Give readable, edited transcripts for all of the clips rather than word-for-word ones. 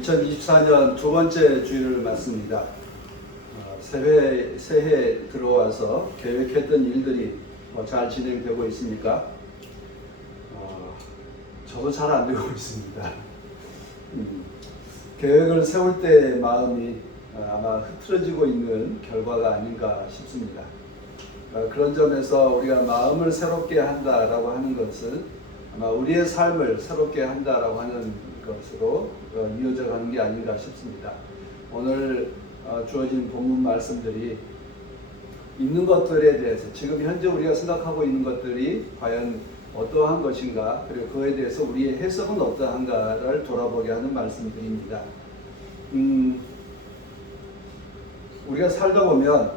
2024년 두 번째 주일을 맞습니다. 새해 들어와서 계획했던 일들이 잘 진행되고 있습니까? 저도 잘 안 되고 있습니다. 계획을 세울 때 마음이 아마 흐트러지고 있는 결과가 아닌가 싶습니다. 그런 점에서 우리가 마음을 새롭게 한다라고 하는 것은 아마 우리의 삶을 새롭게 한다라고 하는 것으로 이어져 가는 게 아닌가 싶습니다. 오늘 주어진 본문 말씀들이 있는 것들에 대해서 지금 현재 우리가 생각하고 있는 것들이 과연 어떠한 것인가, 그리고 그에 대해서 우리의 해석은 어떠한가를 돌아보게 하는 말씀들입니다. 우리가 살다 보면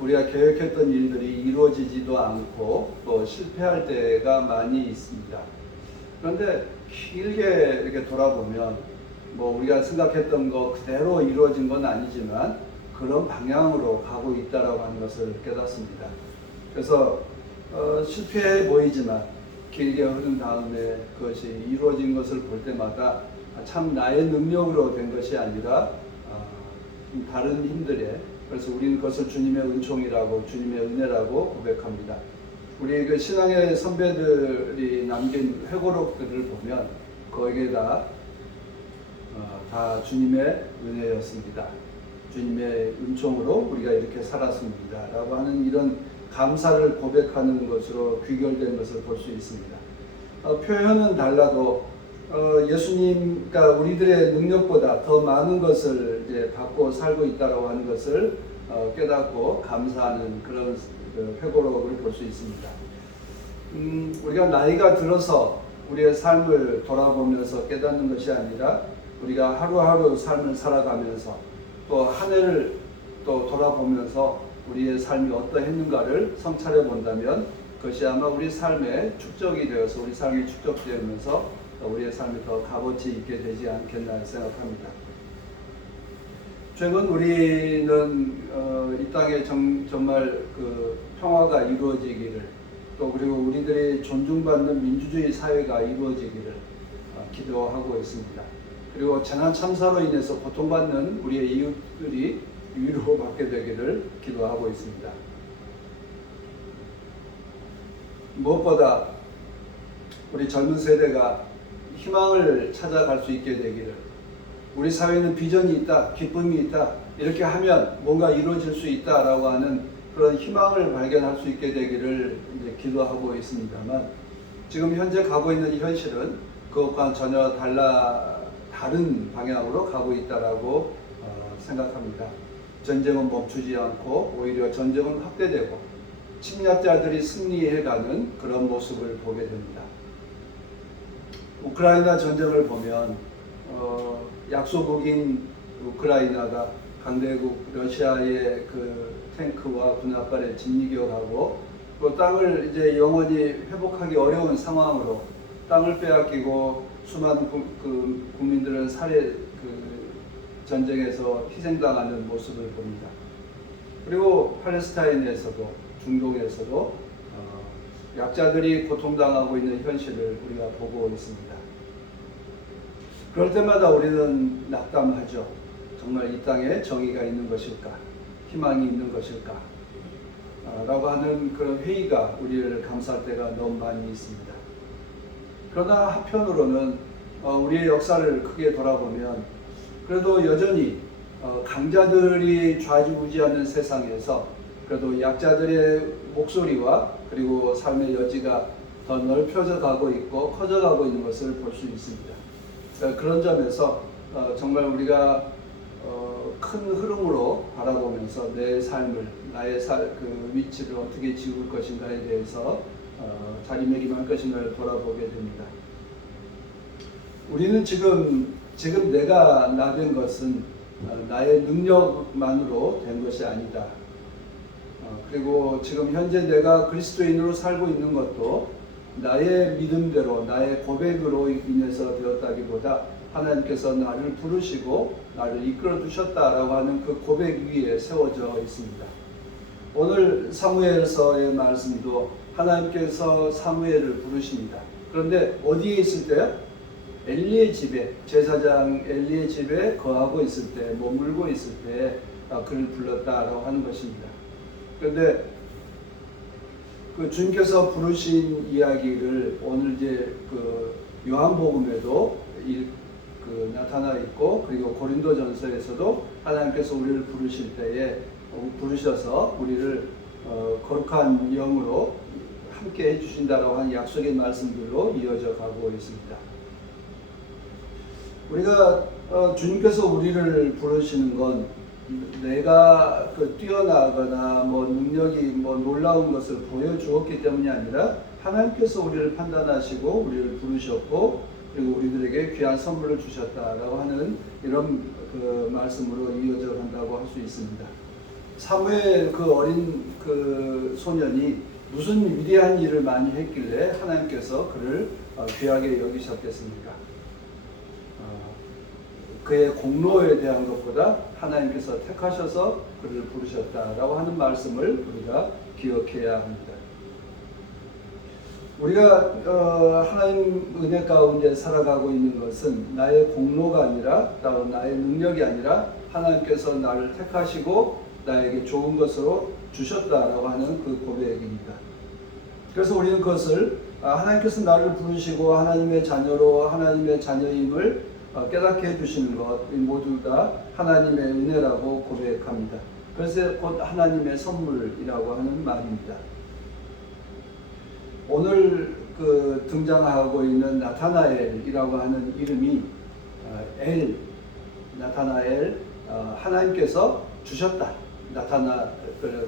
우리가 계획했던 일들이 이루어지지도 않고 또 실패할 때가 많이 있습니다. 그런데 길게 이렇게 돌아보면 우리가 생각했던 것 그대로 이루어진 건 아니지만 그런 방향으로 가고 있다라고 하는 것을 깨닫습니다. 그래서 실패해 보이지만 길게 흐른 다음에 그것이 이루어진 것을 볼 때마다 참 나의 능력으로 된 것이 아니라 다른 힘들에, 그래서 우리는 그것을 주님의 은총이라고, 주님의 은혜라고 고백합니다. 우리 그 신앙의 선배들이 남긴 회고록들을 보면 거기에 다 주님의 은혜였습니다. 주님의 은총으로 우리가 이렇게 살았습니다 라고 하는 이런 감사를 고백하는 것으로 귀결된 것을 볼 수 있습니다. 표현은 달라도 예수님, 그러니까 우리들의 능력보다 더 많은 것을 이제 받고 살고 있다고 하는 것을 깨닫고 감사하는 그런 회고록을 볼 수 있습니다. 우리가 나이가 들어서 우리의 삶을 돌아보면서 깨닫는 것이 아니라 우리가 하루하루 삶을 살아가면서 또 한 해를 또 돌아보면서 우리의 삶이 어떠했는가를 성찰해 본다면 그것이 아마 우리 삶의 축적이 되어서 우리 삶이 축적되면서 우리의 삶이 더 값어치 있게 되지 않겠나 생각합니다. 최근 우리는 이 땅에 정말 그 평화가 이루어지기를, 또 그리고 우리들이 존중받는 민주주의 사회가 이루어지기를 기도하고 있습니다. 그리고 재난 참사로 인해서 고통받는 우리의 이웃들이 위로받게 되기를 기도하고 있습니다. 무엇보다 우리 젊은 세대가 희망을 찾아갈 수 있게 되기를, 우리 사회는 비전이 있다, 기쁨이 있다, 이렇게 하면 뭔가 이루어질 수 있다라고 하는 그런 희망을 발견할 수 있게 되기를 이제 기도하고 있습니다만, 지금 현재 가고 있는 현실은 그것과 전혀 다른 방향으로 가고 있다라고 생각합니다. 전쟁은 멈추지 않고 오히려 전쟁은 확대되고 침략자들이 승리해가는 그런 모습을 보게 됩니다. 우크라이나 전쟁을 보면 약소국인 우크라이나가 강대국 러시아의 그 탱크와 군합발에 진이겨가고 또 땅을 이제 영원히 회복하기 어려운 상황으로 땅을 빼앗기고 수많은 국민들은 전쟁에서 희생당하는 모습을 봅니다. 그리고 팔레스타인에서도, 중동에서도 약자들이 고통당하고 있는 현실을 우리가 보고 있습니다. 그럴 때마다 우리는 낙담하죠. 정말 이 땅에 정의가 있는 것일까? 희망이 있는 것일까? 라고 하는 그런 회의가 우리를 감쌀 때가 너무 많이 있습니다. 그러나 한편으로는 우리의 역사를 크게 돌아보면 그래도 여전히 강자들이 좌지우지하는 세상에서 그래도 약자들의 목소리와 그리고 삶의 여지가 더 넓혀져 가고 있고 커져가고 있는 것을 볼 수 있습니다. 그런 점에서 정말 우리가 큰 흐름으로 바라보면서 내 삶을, 나의 그 위치를 어떻게 지울 것인가에 대해서 자리매김할 것인가를 돌아보게 됩니다. 우리는 지금 내가 나 된 것은 나의 능력만으로 된 것이 아니다. 그리고 지금 현재 내가 그리스도인으로 살고 있는 것도 나의 믿음대로, 나의 고백으로 인해서 되었다기보다 하나님께서 나를 부르시고 나를 이끌어 주셨다라고 하는 그 고백 위에 세워져 있습니다. 오늘 사무엘서의 말씀도 하나님께서 사무엘을 부르십니다. 그런데 어디에 있을 때요? 엘리의 집에, 제사장 엘리의 집에 거하고 있을 때, 머물고 있을 때 그를 불렀다라고 하는 것입니다. 그런데 그 주님께서 부르신 이야기를 오늘 이제 그 요한복음에도 나타나 있고, 그리고 고린도전서에서도 하나님께서 우리를 부르실 때에 부르셔서 우리를 거룩한 영으로 함께 해주신다라고 하는 약속의 말씀들로 이어져 가고 있습니다. 우리가 주님께서 우리를 부르시는 건 내가 뛰어나거나 능력이 놀라운 것을 보여주었기 때문이 아니라 하나님께서 우리를 판단하시고 우리를 부르셨고, 그리고 우리들에게 귀한 선물을 주셨다라고 하는 이런 그 말씀으로 이어져 간다고 할 수 있습니다. 사무엘 그 어린 그 소년이 무슨 위대한 일을 많이 했길래 하나님께서 그를 귀하게 여기셨겠습니까? 그의 공로에 대한 것보다 하나님께서 택하셔서 그를 부르셨다라고 하는 말씀을 우리가 기억해야 합니다. 우리가 하나님 은혜 가운데 살아가고 있는 것은 나의 공로가 아니라, 나의 능력이 아니라 하나님께서 나를 택하시고 나에게 좋은 것으로 주셨다라고 하는 그 고백입니다. 그래서 우리는 그것을 하나님께서 나를 부르시고 하나님의 자녀로, 하나님의 자녀임을 깨닫게 해주시는 것 모두 다 하나님의 은혜라고 고백합니다. 그래서 곧 하나님의 선물이라고 하는 말입니다. 오늘 등장하고 있는 나타나엘이라고 하는 이름이 나타나엘, 하나님께서 주셨다,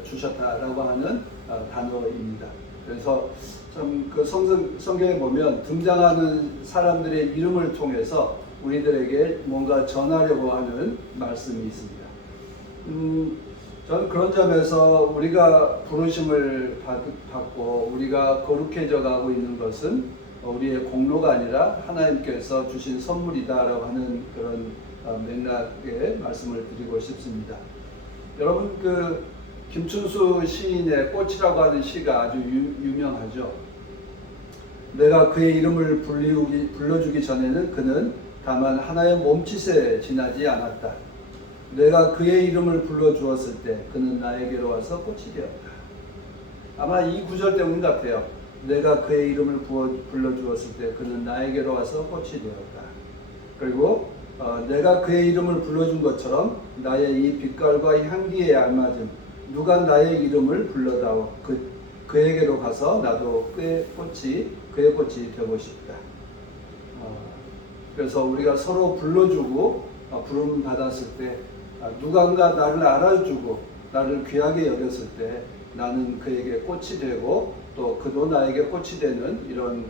주셨다라고 하는 단어입니다. 그래서 좀 그 성경에 보면 등장하는 사람들의 이름을 통해서 우리들에게 뭔가 전하려고 하는 말씀이 있습니다. 저는 그런 점에서 우리가 부르심을 받고 우리가 거룩해져 가고 있는 것은 우리의 공로가 아니라 하나님께서 주신 선물이다라고 하는 그런 맥락의 말씀을 드리고 싶습니다. 여러분, 그 김춘수 시인의 꽃이라고 하는 시가 아주 유명하죠. 내가 그의 이름을 불러주기 전에는 그는 다만 하나의 몸짓에 지나지 않았다. 내가 그의 이름을 불러주었을 때 그는 나에게로 와서 꽃이 되었다. 아마 이 구절 때문 같아요. 내가 그의 이름을 불러주었을 때 그는 나에게로 와서 꽃이 되었다. 그리고 내가 그의 이름을 불러준 것처럼 나의 이 빛깔과 향기에 알맞은 누가 나의 이름을 불러다오 그에게로 가서 나도 그의 꽃이 되고 싶다. 그래서 우리가 서로 불러주고 부름 받았을 때 누군가 나를 알아주고 나를 귀하게 여겼을 때 나는 그에게 꽃이 되고 또 그도 나에게 꽃이 되는 이런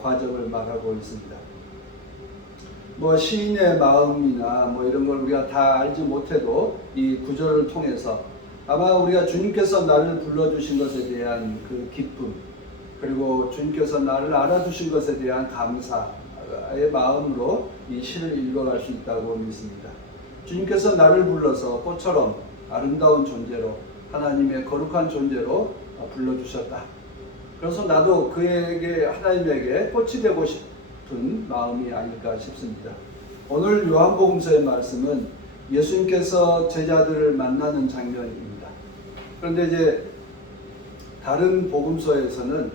과정을 말하고 있습니다. 시인의 마음이나 이런 걸 우리가 다 알지 못해도 이 구절을 통해서 아마 우리가 주님께서 나를 불러주신 것에 대한 그 기쁨, 그리고 주님께서 나를 알아주신 것에 대한 감사의 마음으로 이 시를 읽어갈 수 있다고 믿습니다. 주님께서 나를 불러서 꽃처럼 아름다운 존재로, 하나님의 거룩한 존재로 불러주셨다. 그래서 나도 하나님에게 꽃이 되고 싶은 마음이 아닐까 싶습니다. 오늘 요한복음서의 말씀은 예수님께서 제자들을 만나는 장면입니다. 그런데 이제 다른 복음서에서는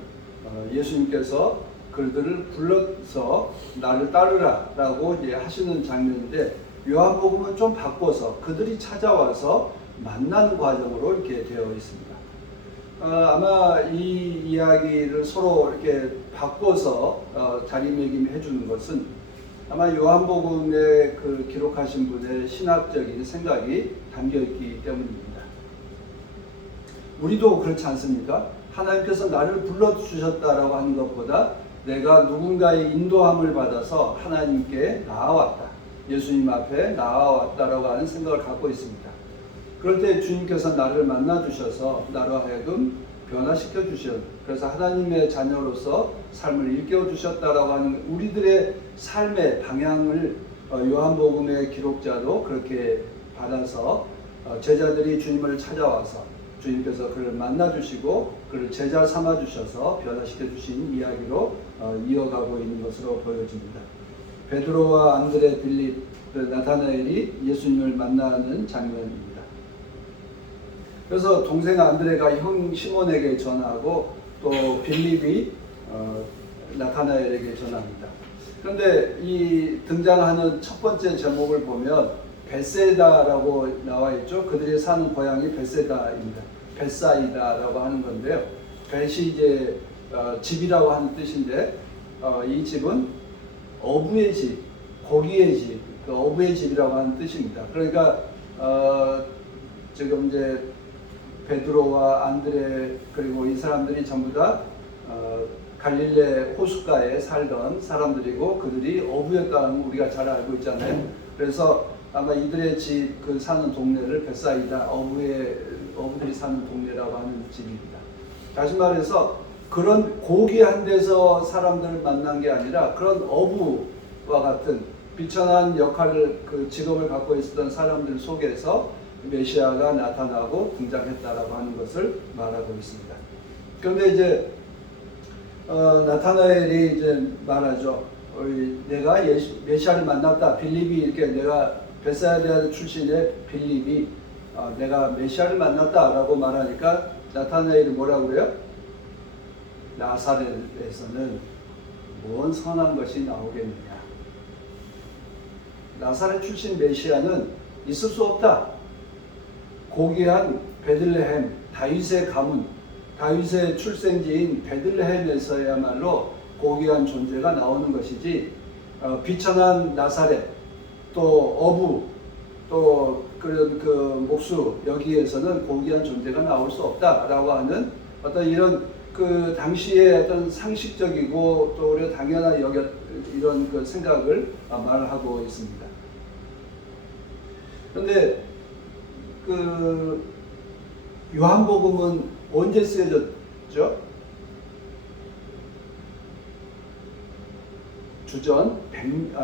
예수님께서 그들을 불러서 나를 따르라 라고 하시는 장면인데, 요한복음은 좀 바꿔서 그들이 찾아와서 만나는 과정으로 이렇게 되어 있습니다. 아마 이 이야기를 서로 이렇게 바꿔서 자리매김해 주는 것은 아마 요한복음에 기록하신 분의 신학적인 생각이 담겨 있기 때문입니다. 우리도 그렇지 않습니까? 하나님께서 나를 불러주셨다라고 하는 것보다 내가 누군가의 인도함을 받아서 하나님께 나아왔다, 예수님 앞에 나아왔다라고 하는 생각을 갖고 있습니다. 그럴 때 주님께서 나를 만나주셔서 나로 하여금 변화시켜 주셔, 그래서 하나님의 자녀로서 삶을 일깨워 주셨다라고 하는 우리들의 삶의 방향을 요한복음의 기록자도 그렇게 받아서 제자들이 주님을 찾아와서 주님께서 그를 만나주시고 그를 제자 삼아주셔서 변화시켜 주신 이야기로 이어가고 있는 것으로 보여집니다. 베드로와 안드레, 빌립, 나타나엘이 예수님을 만나는 장면입니다. 그래서 동생 안드레가 형 시몬에게 전하고 또 빌립이 나타나엘에게 전합니다. 그런데 이 등장하는 첫 번째 제목을 보면 베세다라고 나와 있죠. 그들이 사는 고향이 베세다입니다. 베사이다라고 하는 건데요. 벳이 이제 집이라고 하는 뜻인데 이 집은 어부의 집, 고기의 집, 어부의 집이라고 하는 뜻입니다. 그러니까 지금 이제 베드로와 안드레 그리고 이 사람들이 전부 다 갈릴레 호숫가에 살던 사람들이고 그들이 어부였다는 우리가 잘 알고 있잖아요. 그래서 아마 이들의 집 그 사는 동네를 베사이다 어부들이 사는 동네라고 하는 집입니다. 다시 말해서 그런 고귀한 데서 사람들을 만난 게 아니라 그런 어부와 같은 비천한 역할을 그 직업을 갖고 있었던 사람들 속에서 메시아가 나타나고 등장했다라고 하는 것을 말하고 있습니다. 그런데 이제 나타나엘이 이제 말하죠. 내가 메시아를 만났다. 빌립이 이렇게 내가 베사이다 출신의 빌립이 내가 메시아를 만났다라고 말하니까 나타나엘이 뭐라고 그래요? 나사렛에서는 뭔 선한 것이 나오겠느냐. 나사렛 출신 메시아는 있을 수 없다. 고귀한 베들레헴, 다윗의 가문, 다윗의 출생지인 베들레헴에서야말로 고귀한 존재가 나오는 것이지 비천한 나사렛, 또 어부, 또 그런 그 목수 여기에서는 고귀한 존재가 나올 수 없다라고 하는 어떤 이런 그 당시의 어떤 상식적이고 또 우리가 당연한 이런 그 생각을 말하고 있습니다. 그런데 그 요한복음은 언제 쓰여졌죠?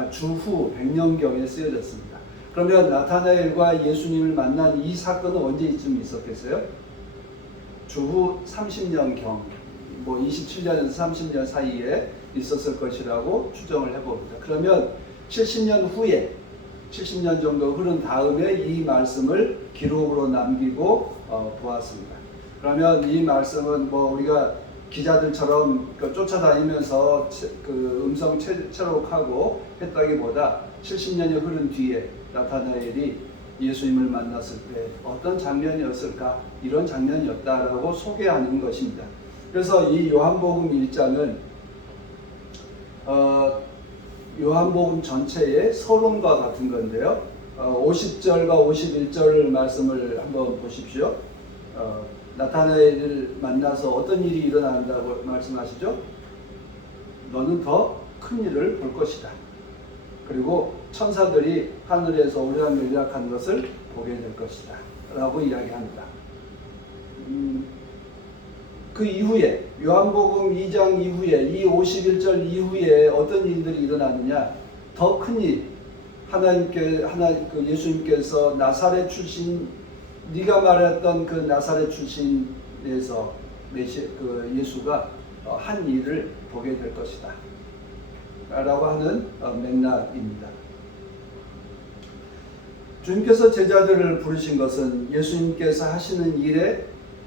주후 100년경에 쓰여졌습니다. 그러면 나타나엘과 예수님을 만난 이 사건은 언제쯤 있었겠어요? 주후 30년경, 뭐 27년에서 30년 사이에 있었을 것이라고 추정을 해봅니다. 그러면 70년 후에 70년 정도 흐른 다음에 이 말씀을 기록으로 남기고 보았습니다. 그러면 이 말씀은 뭐 우리가 기자들처럼 쫓아다니면서 그 음성 체록하고 했다기보다 70년이 흐른 뒤에 나타나엘이 예수님을 만났을 때 어떤 장면이었을까? 이런 장면이었다라고 소개하는 것입니다. 그래서 이 요한복음 1장은 요한복음 전체의 서론과 같은 건데요. 50절과 51절 말씀을 한번 보십시오. 나타나엘을 만나서 어떤 일이 일어난다고 말씀하시죠? 너는 더 큰 일을 볼 것이다. 그리고 천사들이 하늘에서 오르락내리락하는 것을 보게 될 것이다 라고 이야기합니다. 그 이후에 요한복음 2장 이후에 이 51절 이후에 어떤 일들이 일어나느냐, 더 큰 일, 예수님께서 나사렛 출신, 네가 말했던 그 나사렛 출신에서 예수가 한 일을 보게 될 것이다 라고 하는 맥락입니다. 주님께서 제자들을 부르신 것은 예수님께서 하시는 일의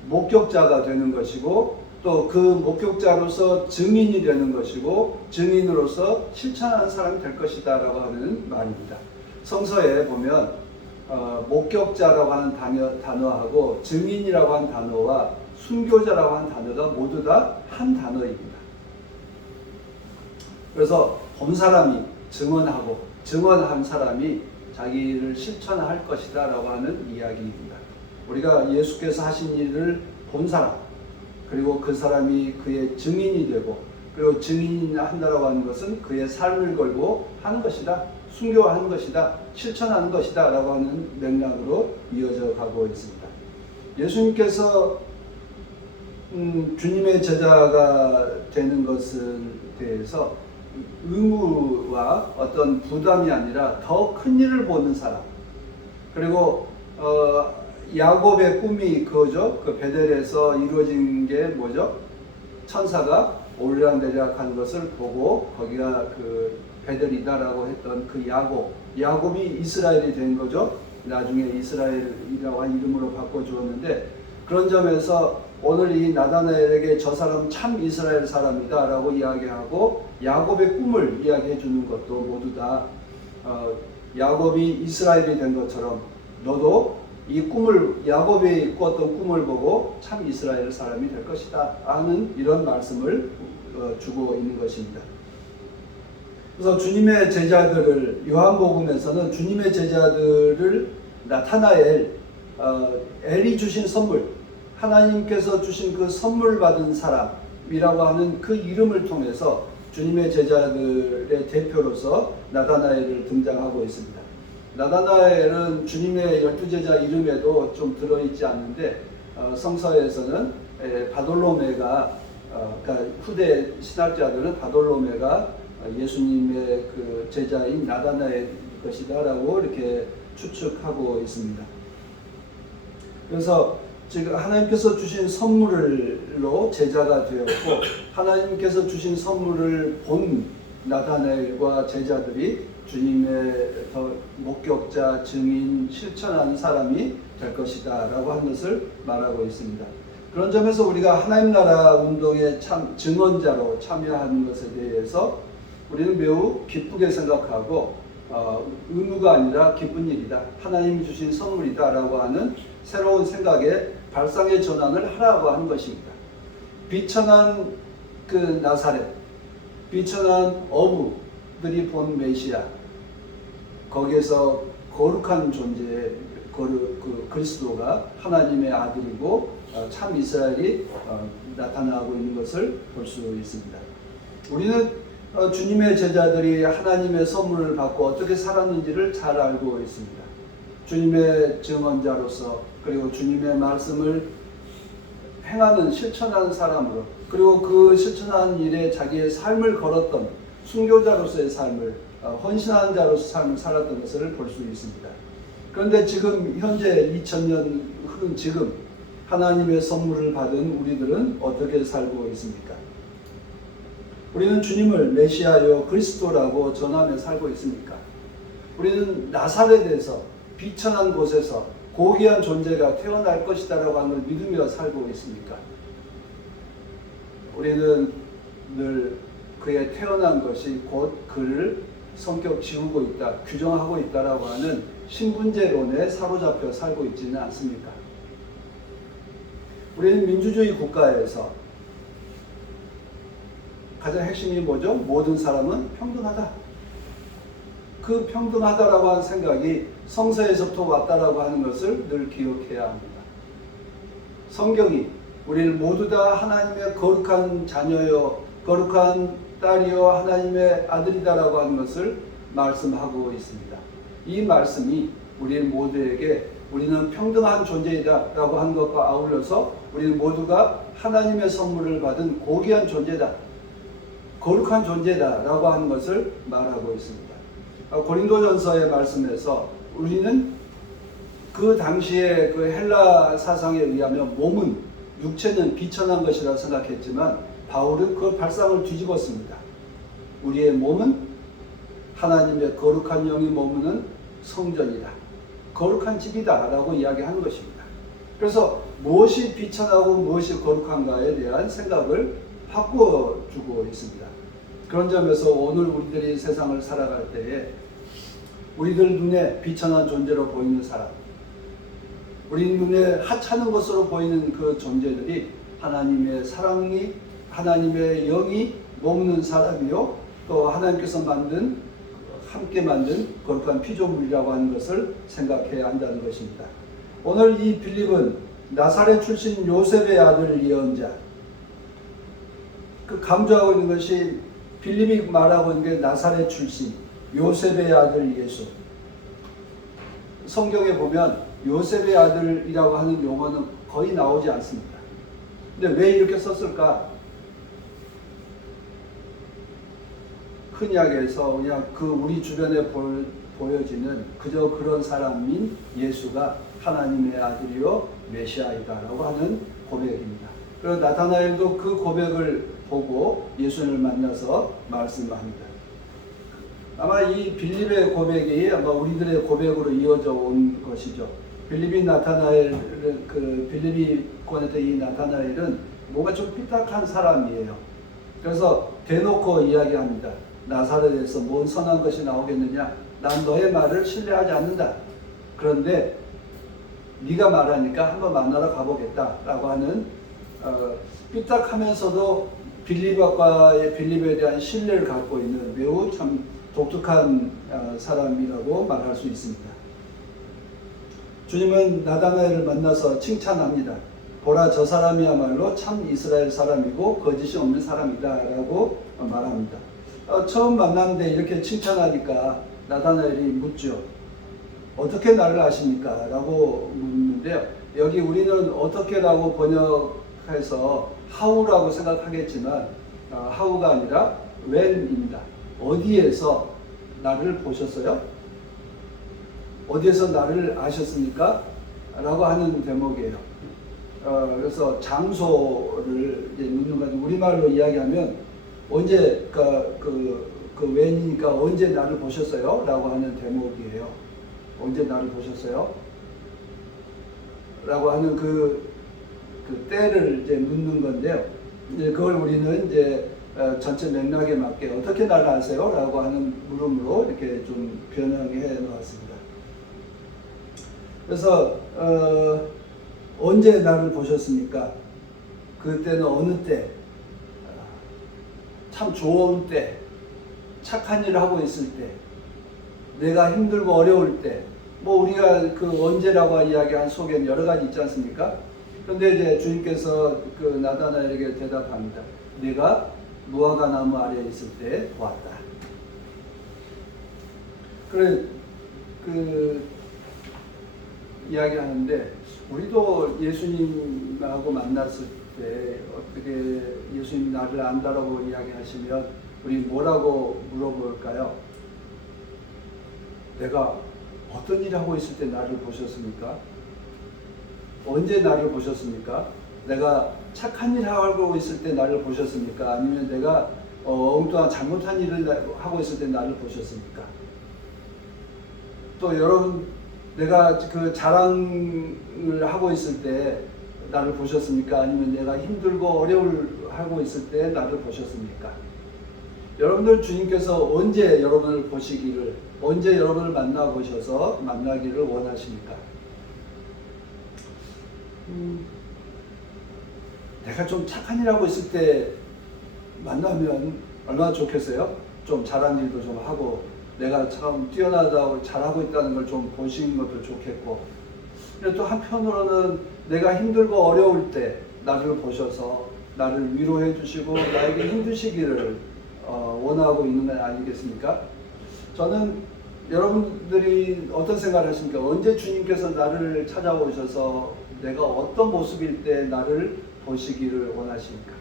목격자가 되는 것이고 또 그 목격자로서 증인이 되는 것이고 증인으로서 실천하는 사람이 될 것이다 라고 하는 말입니다. 성서에 보면 목격자라고 하는 단어하고 증인이라고 하는 단어와 순교자라고 하는 단어가 모두 다 한 단어입니다. 그래서 본 사람이 증언하고 증언한 사람이 자기를 실천할 것이다 라고 하는 이야기입니다. 우리가 예수께서 하신 일을 본 사람, 그리고 그 사람이 그의 증인이 되고, 그리고 증인한다라고 하는 것은 그의 삶을 걸고 하는 것이다, 순교하는 것이다, 실천하는 것이다 라고 하는 맥락으로 이어져 가고 있습니다. 예수님께서 주님의 제자가 되는 것에 대해서 의무와 어떤 부담이 아니라 더 큰 일을 보는 사람, 그리고 야곱의 꿈이 그거죠. 그 베델에서 이루어진 게 뭐죠? 천사가 오르락내리락하는 것을 보고 거기가 그 베델이다라고 했던 그 야곱이 이스라엘이 된 거죠. 나중에 이스라엘이라고 한 이름으로 바꿔주었는데, 그런 점에서 오늘 이 나다나엘에게 저 사람 참 이스라엘 사람이다 라고 이야기하고 야곱의 꿈을 이야기해 주는 것도 모두 다 야곱이 이스라엘이 된 것처럼 너도 이 꿈을, 야곱이 꾸었던 꿈을 보고 참 이스라엘 사람이 될 것이다 하는 이런 말씀을 주고 있는 것입니다. 그래서 주님의 제자들을, 요한복음에서는 주님의 제자들을 나타나엘, 엘이 주신 선물, 하나님께서 주신 그 선물 받은 사람이라고 하는 그 이름을 통해서 주님의 제자들의 대표로서 나다나엘을 등장하고 있습니다. 나다나엘은 주님의 12제자 이름에도 좀 들어있지 않는데, 성서에서는 바돌로메가, 그러니까 후대 신학자들은 바돌로메가 예수님의 그 제자인 나다나엘 것이다 라고 이렇게 추측하고 있습니다. 그래서 지금 하나님께서 주신 선물로 제자가 되었고, 하나님께서 주신 선물을 본 나다나엘과 제자들이 주님의 더 목격자, 증인, 실천하는 사람이 될 것이다 라고 하는 것을 말하고 있습니다. 그런 점에서 우리가 하나님 나라 운동의 참 증언자로 참여하는 것에 대해서 우리는 매우 기쁘게 생각하고 의무가 아니라 기쁜 일이다, 하나님이 주신 선물이다 라고 하는 새로운 생각에 발상의 전환을 하라고 하는 것입니다. 비천한 그 나사렛, 비천한 어부들이 본 메시아, 거기에서 거룩한 존재의 그 그리스도가 하나님의 아들이고 참 이스라엘이 나타나고 있는 것을 볼 수 있습니다. 우리는 주님의 제자들이 하나님의 선물을 받고 어떻게 살았는지를 잘 알고 있습니다. 주님의 증언자로서, 그리고 주님의 말씀을 행하는, 실천하는 사람으로, 그리고 그 실천하는 일에 자기의 삶을 걸었던 순교자로서의 삶을, 헌신하는 자로서 삶을 살았던 것을 볼 수 있습니다. 그런데 지금 현재 2000년 흐른 지금 하나님의 선물을 받은 우리들은 어떻게 살고 있습니까? 우리는 주님을 메시아요 그리스도라고 전하며 살고 있습니까? 우리는 나사렛에서, 비천한 곳에서 고귀한 존재가 태어날 것이다 라고 하는 걸 믿으며 살고 있습니까? 우리는 늘 그의 태어난 것이 곧 그를 성격 지우고 있다, 규정하고 있다라고 하는 신분제론에 사로잡혀 살고 있지는 않습니까? 우리는 민주주의 국가에서 가장 핵심이 뭐죠? 모든 사람은 평등하다. 그 평등하다라고 하는 생각이 성서에서부터 왔다라고 하는 것을 늘 기억해야 합니다. 성경이 우리를 모두 다 하나님의 거룩한 자녀요, 거룩한 딸이요, 하나님의 아들이다라고 하는 것을 말씀하고 있습니다. 이 말씀이 우리 모두에게 우리는 평등한 존재이다 라고 하는 것과 아울러서 우리는 모두가 하나님의 선물을 받은 고귀한 존재다, 거룩한 존재다 라고 하는 것을 말하고 있습니다. 고린도전서의 말씀에서 우리는 그 당시에 그 헬라 사상에 의하면 몸은, 육체는 비천한 것이라 생각했지만 바울은 그 발상을 뒤집었습니다. 우리의 몸은 하나님의 거룩한 영이 머무는 성전이다, 거룩한 집이다 라고 이야기하는 것입니다. 그래서 무엇이 비천하고 무엇이 거룩한가에 대한 생각을 바꿔주고 있습니다. 그런 점에서 오늘 우리들이 세상을 살아갈 때에 우리들 눈에 비천한 존재로 보이는 사람, 우리 눈에 하찮은 것으로 보이는 그 존재들이 하나님의 사랑이, 하나님의 영이 머무는 사람이요, 또 하나님께서 함께 만든 거룩한 피조물이라고 하는 것을 생각해야 한다는 것입니다. 오늘 이 빌립은 나사렛 출신 요셉의 아들 예언자, 그 강조하고 있는 것이 빌립이 말하고 있는 게 나사렛 출신 요셉의 아들 예수. 성경에 보면 요셉의 아들이라고 하는 용어는 거의 나오지 않습니다. 근데 왜 이렇게 썼을까? 흔히하게서 그냥 그 우리 주변에 보여지는 그저 그런 사람인 예수가 하나님의 아들이요 메시아이다라고 하는 고백입니다. 그리고 나타나엘도 그 고백을 보고 예수님을 만나서 말씀합니다. 아마 이 빌립의 고백이 아마 우리들의 고백으로 이어져 온 것이죠. 빌립이 권했던 이 나타나엘은 뭔가 좀 삐딱한 사람이에요. 그래서 대놓고 이야기합니다. 나사렛에서 뭔 선한 것이 나오겠느냐? 난 너의 말을 신뢰하지 않는다. 그런데 네가 말하니까 한번 만나러 가보겠다라고 하는 삐딱하면서도 빌립에 대한 신뢰를 갖고 있는 매우 참 독특한 사람이라고 말할 수 있습니다. 주님은 나다나엘을 만나서 칭찬합니다. 보라, 저 사람이야말로 참 이스라엘 사람이고 거짓이 없는 사람이다 라고 말합니다. 처음 만났는데 이렇게 칭찬하니까 나다나엘이 묻죠. 어떻게 나를 아십니까? 라고 묻는데요. 여기 우리는 어떻게라고 번역해서 how라고 생각하겠지만 how가 아니라 when입니다. 어디에서 나를 보셨어요? 어디에서 나를 아셨습니까? 라고 하는 대목이에요. 그래서 장소를 이제 묻는 건데 우리말로 이야기하면 언제 when이니까 언제 나를 보셨어요? 라고 하는 대목이에요. 언제 나를 보셨어요? 라고 하는 그 때를 이제 묻는 건데요. 이제 그걸 우리는 이제 전체 맥락에 맞게 어떻게 나를 아세요? 라고 하는 물음으로 이렇게 좀 변형해 놓았습니다. 그래서 언제 나를 보셨습니까? 그때는 어느 때? 참 좋은 때, 착한 일을 하고 있을 때, 내가 힘들고 어려울 때, 뭐 우리가 그 언제라고 이야기한 속에는 여러 가지 있지 않습니까? 그런데 이제 주님께서 그 나다나엘에게 대답합니다. 내가 무화과 나무 아래에 있을 때 보았다. 그래 이야기하는데 우리도 예수님하고 만났을 때 어떻게 예수님 나를 안다라고 이야기하시면 우리 뭐라고 물어볼까요? 내가 어떤 일을 하고 있을 때 나를 보셨습니까? 언제 나를 보셨습니까? 내가 착한 일을 하고 있을 때 나를 보셨습니까? 아니면 내가 엉뚱한 잘못한 일을 하고 있을 때 나를 보셨습니까? 또 여러분 내가 그 자랑을 하고 있을 때 나를 보셨습니까? 아니면 내가 힘들고 어려울 하고 있을 때 나를 보셨습니까? 여러분들 주님께서 언제 여러분을 보시기를, 언제 여러분을 만나보셔서 만나기를 원하십니까? 내가 좀 착한 일 하고 있을 때 만나면 얼마나 좋겠어요? 좀 잘한 일도 좀 하고 내가 참 뛰어나다고 잘하고 있다는 걸 좀 보시는 것도 좋겠고, 근데 또 한편으로는 내가 힘들고 어려울 때 나를 보셔서 나를 위로해 주시고 나에게 힘드시기를 원하고 있는 건 아니겠습니까? 저는 여러분들이 어떤 생각을 하십니까? 언제 주님께서 나를 찾아오셔서 내가 어떤 모습일 때 나를 보시기를 원하십니까?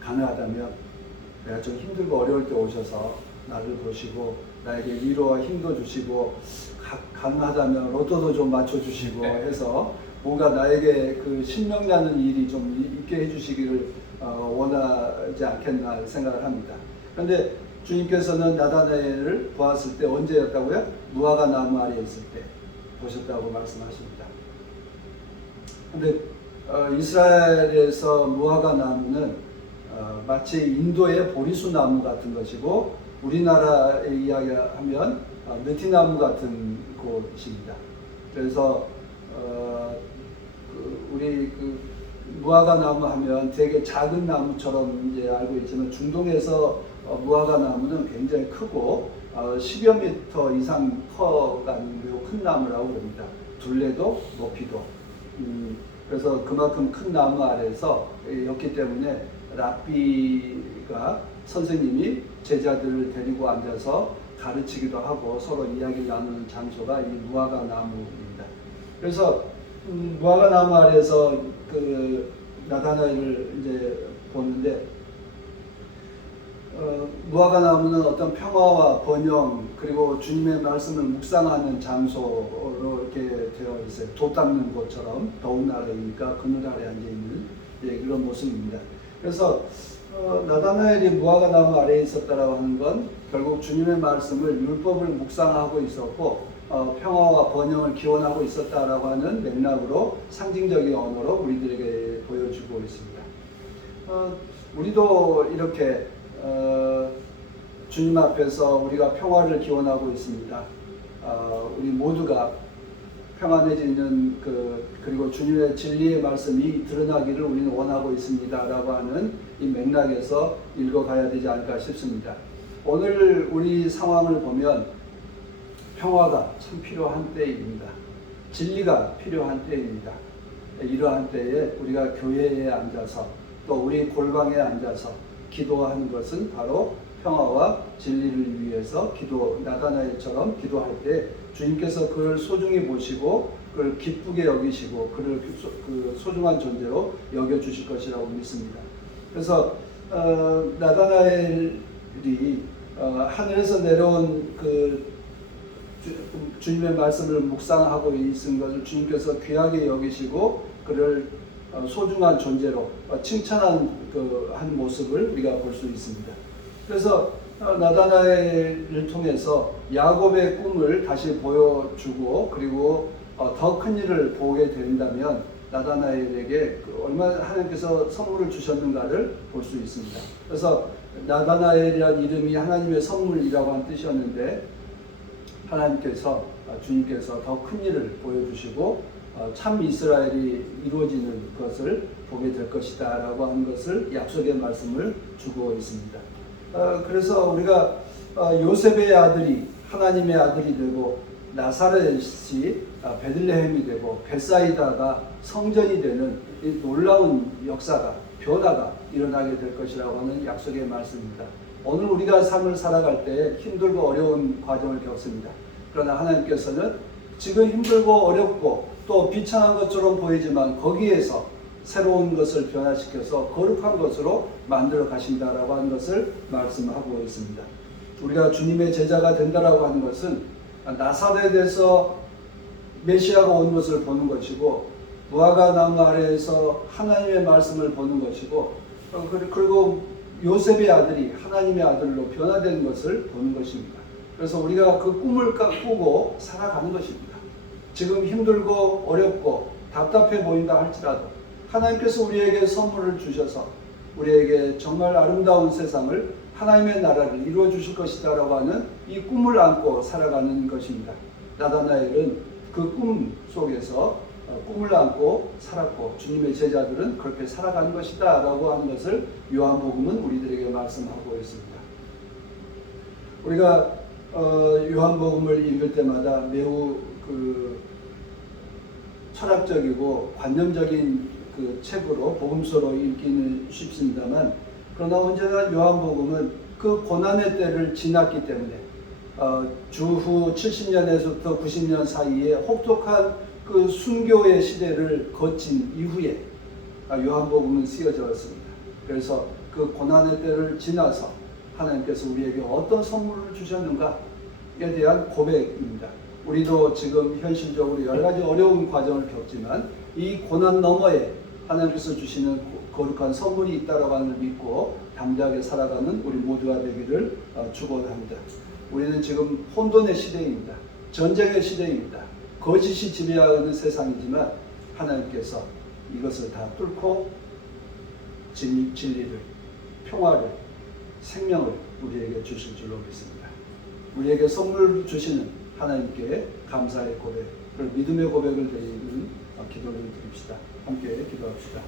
가능하다면 내가 좀 힘들고 어려울 때 오셔서 나를 보시고 나에게 위로와 힘도 주시고 가능하다면 로또도 좀 맞춰주시고 해서 뭔가 나에게 그 신명나는 일이 좀 있게 해주시기를 원하지 않겠나 생각을 합니다. 그런데 주님께서는 나다나엘을 보았을 때 언제였다고요? 무화과 나무 아래에 있을 때 보셨다고 말씀하십니다. 그런데 이스라엘에서 무화과 나무는 마치 인도의 보리수 나무 같은 것이고 우리나라에 이야기하면 느티나무 같은 곳입니다. 그래서 우리 무화과 나무 하면 되게 작은 나무처럼 이제 알고 있지만 중동에서 무화과 나무는 굉장히 크고 10여 미터 이상 커가는 매우 큰 나무라고 합니다. 둘레도 높이도. 그래서 그만큼 큰 나무 아래에서 였기 때문에 랍비가 선생님이 제자들을 데리고 앉아서 가르치기도 하고 서로 이야기를 나누는 장소가 이 무화과 나무입니다. 그래서 무화과 나무 아래에서 그 나다나엘을 이제 보는데 무화과 나무는 어떤 평화와 번영 그리고 주님의 말씀을 묵상하는 장소로 이렇게 되어 있어요. 돛 닦는 곳처럼 더운 날이니까 그늘 아래 앉아 있는 그런 모습입니다. 그래서 나다나엘이 무화과 나무 아래에 있었다라고 하는 건 결국 주님의 말씀을 율법을 묵상하고 있었고 평화와 번영을 기원하고 있었다라고 하는 맥락으로 상징적인 언어로 우리들에게 보여주고 있습니다. 우리도 이렇게 주님 앞에서 우리가 평화를 기원하고 있습니다. 우리 모두가 평안해지는 그리고 주님의 진리의 말씀이 드러나기를 우리는 원하고 있습니다라고 하는 이 맥락에서 읽어가야 되지 않을까 싶습니다. 오늘 우리 상황을 보면 평화가 참 필요한 때입니다. 진리가 필요한 때입니다. 이러한 때에 우리가 교회에 앉아서 또 우리 골방에 앉아서 기도하는 것은 바로 평화와 진리를 위해서 나다나엘처럼 기도할 때 주님께서 그를 소중히 보시고 그를 기쁘게 여기시고 그를 그 소중한 존재로 여겨주실 것이라고 믿습니다. 그래서 나다나엘이 하늘에서 내려온 주님의 말씀을 묵상하고 있은 것을 주님께서 귀하게 여기시고 그를 소중한 존재로 칭찬한 한 모습을 우리가 볼 수 있습니다. 그래서 나다나엘을 통해서 야곱의 꿈을 다시 보여주고 그리고 더 큰 일을 보게 된다면 나다나엘에게 얼마나 하나님께서 선물을 주셨는가를 볼 수 있습니다. 그래서 나다나엘이라는 이름이 하나님의 선물이라고 한 뜻이었는데 하나님께서 주님께서 더 큰 일을 보여주시고 참 이스라엘이 이루어지는 것을 보게 될 것이다 라고 하는 것을 약속의 말씀을 주고 있습니다. 그래서 우리가 요셉의 아들이 하나님의 아들이 되고 나사렛이 베들레헴이 되고 벳사이다가 성전이 되는 이 놀라운 역사가 변화가 일어나게 될 것이라고 하는 약속의 말씀입니다. 오늘 우리가 삶을 살아갈 때 힘들고 어려운 과정을 겪습니다. 그러나 하나님께서는 지금 힘들고 어렵고 또 비참한 것처럼 보이지만 거기에서 새로운 것을 변화시켜서 거룩한 것으로 만들어 가신다라고 하는 것을 말씀하고 있습니다. 우리가 주님의 제자가 된다라고 하는 것은 나사렛에서 메시아가 온 것을 보는 것이고 무화과 나무 아래에서 하나님의 말씀을 보는 것이고 그리고 요셉의 아들이 하나님의 아들로 변화된 것을 보는 것입니다. 그래서 우리가 그 꿈을 꾸고 살아가는 것입니다. 지금 힘들고 어렵고 답답해 보인다 할지라도 하나님께서 우리에게 선물을 주셔서 우리에게 정말 아름다운 세상을 하나님의 나라를 이루어 주실 것이다 라고 하는 이 꿈을 안고 살아가는 것입니다. 나다나엘은 그 꿈 속에서 꿈을 안고 살았고 주님의 제자들은 그렇게 살아가는 것이다 라고 하는 것을 요한복음은 우리들에게 말씀하고 있습니다. 우리가 요한복음을 읽을 때마다 매우 철학적이고 관념적인 책으로 복음서로 읽기는 쉽습니다만 그러나 언제나 요한복음은 그 고난의 때를 지났기 때문에 주후 70년에서부터 90년 사이에 혹독한 그 순교의 시대를 거친 이후에 요한복음은 쓰여졌습니다. 그래서 그 고난의 때를 지나서 하나님께서 우리에게 어떤 선물을 주셨는가에 대한 고백입니다. 우리도 지금 현실적으로 여러 가지 어려운 과정을 겪지만 이 고난 너머에 하나님께서 주시는 거룩한 선물이 있다라고 하는 걸 믿고 담대하게 살아가는 우리 모두가 되기를 축원합니다. 우리는 지금 혼돈의 시대입니다. 전쟁의 시대입니다. 거짓이 지배하는 세상이지만 하나님께서 이것을 다 뚫고 진리를, 평화를, 생명을 우리에게 주실 줄로 믿습니다. 우리에게 선물 주시는 하나님께 감사의 고백, 믿음의 고백을 드리는 기도를 드립시다. 함께 기도합시다.